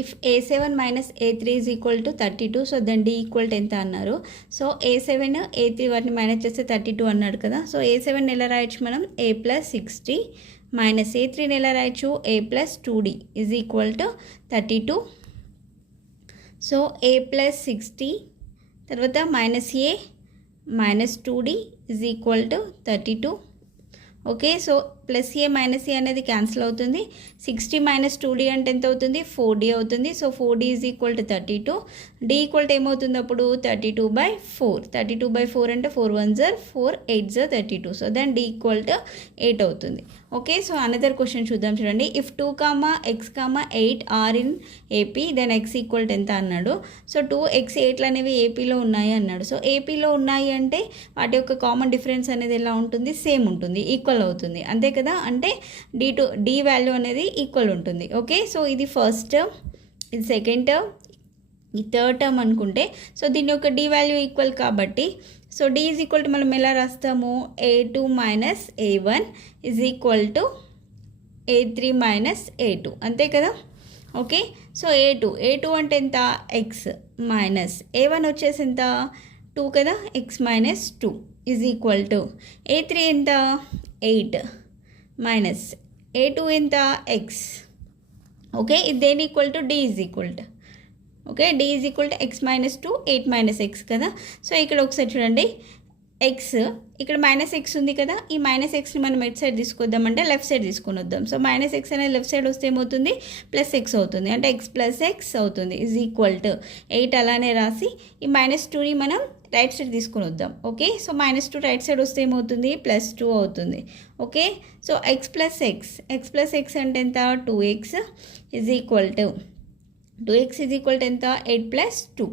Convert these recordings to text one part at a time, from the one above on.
If A7 minus A3 is equal to 32, so then D equal to ఎంత అన్నారు. So A7 A3 వాటిని minus చేస్తే 32 అన్నాడు కదా. సో A7 ఎలా రాయొచ్చు మనం, A ప్లస్ 60 మైనస్ A3 ఎలా రాయొచ్చు, A plus 2D is equal to 32. So A plus 60 తర్వాత minus A minus 2D is equal to 32. Okay, so plus A minus A అనేది క్యాన్సిల్ అవుతుంది. 60 మైనస్ 2D అంటే ఎంత అవుతుంది, 4D అవుతుంది. So 4D is equal to 32. D equal to ఏమవుతుంది అప్పుడు, 32/4. 32/4 అంటే 4 1s are 4 8s are 32. So then D equal to 8 అవుతుంది. ఓకే, సో అనదర్ క్వశ్చన్ చూద్దాం చూడండి. If 2, x, 8 are in AP then x equal to ఎంత అన్నాడు. So 2x 8లు అనేవి ఏపీలో ఉన్నాయి అన్నాడు. సో ఏపీలో ఉన్నాయి అంటే వాటి యొక్క కామన్ డిఫరెన్స్ అనేది ఎలా ఉంటుంది, సేమ్ ఉంటుంది, ఈక్వల్ అవుతుంది అంతే కదా. అంటే D వాల్యూ అనేది ఈక్వల్ ఉంటుంది. ఓకే, సో ఇది ఫస్ట్ టర్మ్, ఇది సెకండ్ టర్మ్, ఈ థర్డ్ టర్మ్ అనుకుంటే సో దీని యొక్క D వాల్యూ ఈక్వల్ కాబట్టి so D is equal to మనం ఎలా రాస్తాము, A2 minus A1 is equal to A3 minus A2 అంతే కదా. ఓకే, సో A2 అంటే ఎంత, x మైనస్ A1 వచ్చేసి ఎంత 2 కదా, x minus 2 is equal to A3 ఎంత 8 మైనస్ A2 ఎంత x. ఓకే, ఇది దేని equal to, D is equal to, okay, D is equal to x minus 2 8 minus x కదా. సో ఇక్కడ ఒకసారి చూడండి, x ఇక్కడ మైనస్ x ఉంది కదా, ఈ మైనస్ xని మనం ఎట్ సైడ్ తీసుకొద్దామంటే లెఫ్ట్ సైడ్ తీసుకొని వద్దాం. సో మైనస్ x అనేది లెఫ్ట్ సైడ్ వస్తే ఏమవుతుంది, ప్లస్ x అవుతుంది. అంటే x ప్లస్ x అవుతుంది ఈజ్ ఈక్వల్ టు 8 అలానే రాసి ఈ మైనస్ 2ని మనం రైట్ సైడ్ తీసుకొని వద్దాం. Okay, so minus 2 right side వస్తే ఏమవుతుంది, ప్లస్ 2 అవుతుంది. Okay, so x plus x అంటే ఎంత, 2x is equal to 2x is equal to ఎంత, 8 ప్లస్ 2.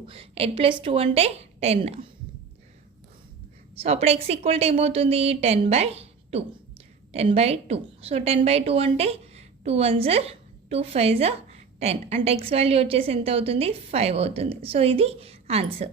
8 ప్లస్ 2 అంటే 10. సో అప్పుడు x ఈక్వల్ టు ఏమవుతుంది, 10/2. 10/2. సో 10/2 అంటే 2 1s are 2 5s are 10 అంటే x వాల్యూ వచ్చేసి ఎంత అవుతుంది, 5 అవుతుంది. సో ఇది ఆన్సర్.